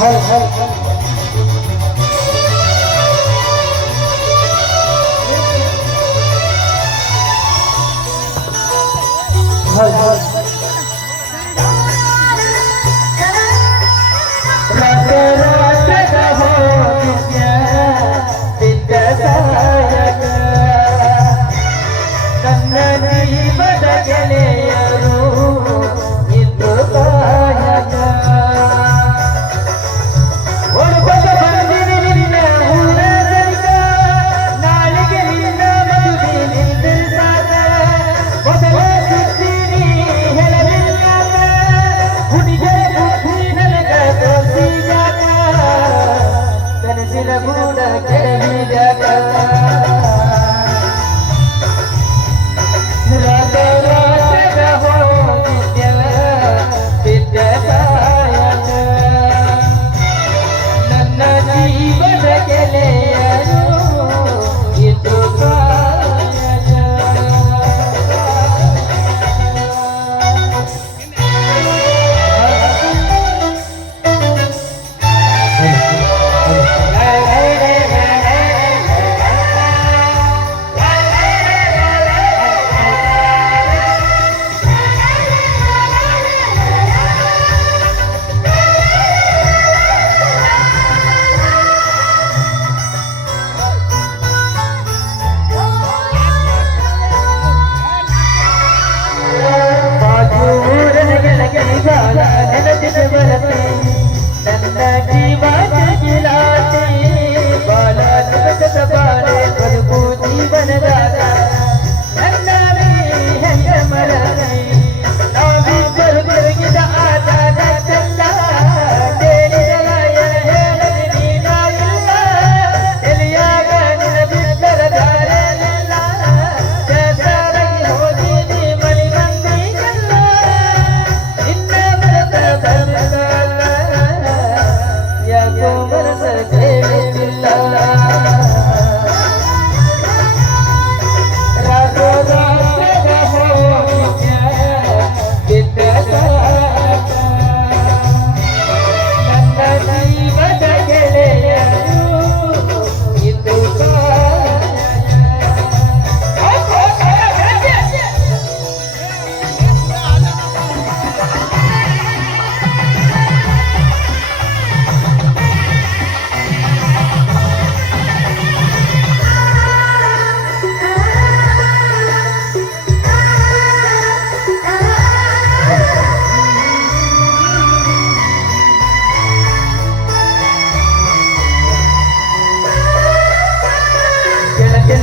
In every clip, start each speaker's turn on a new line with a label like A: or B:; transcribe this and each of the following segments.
A: không không không Hãy subscribe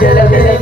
A: Get a